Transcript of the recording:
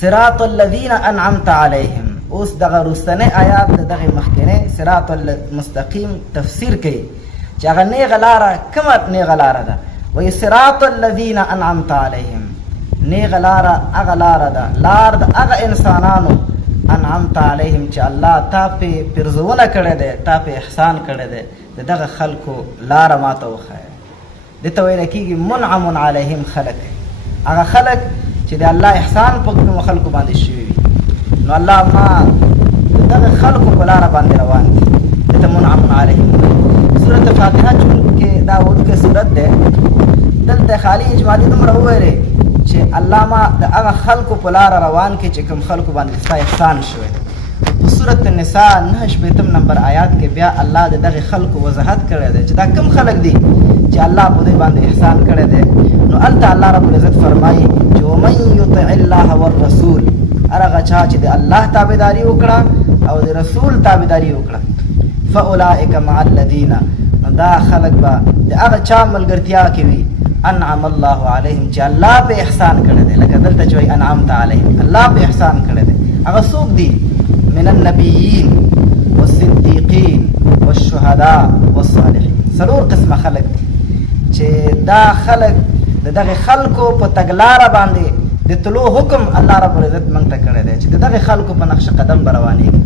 صراط الذين انعمت عليهم. اوس دغه رستنه آیات دغه مخکنه صراط المستقیم تفسیر کوي چې هغه نیغه لاره کومه نیغه لاره ده. وایي صراط الذین انعمت علیهم، نیغه لاره هغه لاره ده، لار د هغه انسانانو انعمت علیهم چې الله تا پې پرزونه کړی دی، تا پې احسان کړی دی، د دغه خلکو لاره ما ته وښیه. دې ته ویل کېږي منعم علیهم خلک، هغه خلک چې د الله احسان په کومو خلکو باندې شوي وي. نو الله ما د دغه خلکو په لاره باندې روان دي، دې ته منعم علیهم. سورت فاتحه چونکې دا وړوکی سورت دی، دلته خالي اجمالي دومره وویلې چې الله ما د هغه خلکو په لاره روان کې چې کوم خلکو باندې ستا احسان شوی. په سورت النساء 9 نمبر آیات کې بیا الله د دغه خلکو وضاحت کړی دی چې دا کوم خلک دي چې الله په دوی باندې احسان کړی دی. نو هلته الله رب العزت فرمایي چې ومن یطع الله والرسول، هر هغه چا چې د الله تابعداري وکړه او د رسول تابعداري وکړه، فاولئک مع الذین، نو دا خلک به د هغه چا ملګرتیا کوي انعم الله علیهم چې الله په احسان کړی دی. لکه دلته چې وایي انعمت علیهم، الله په احسان کړی دی. هغه څوک دي؟ من النبیین والصدیقین والشهداء والصالحین. څلور قسمه خلک دي چې دا خلک د دغه خلکو په تګلاره باندې د طلوع حکم الله رب العزت موږ ته کړی دی چې د دغه خلکو په نقش قدم به روانېږي.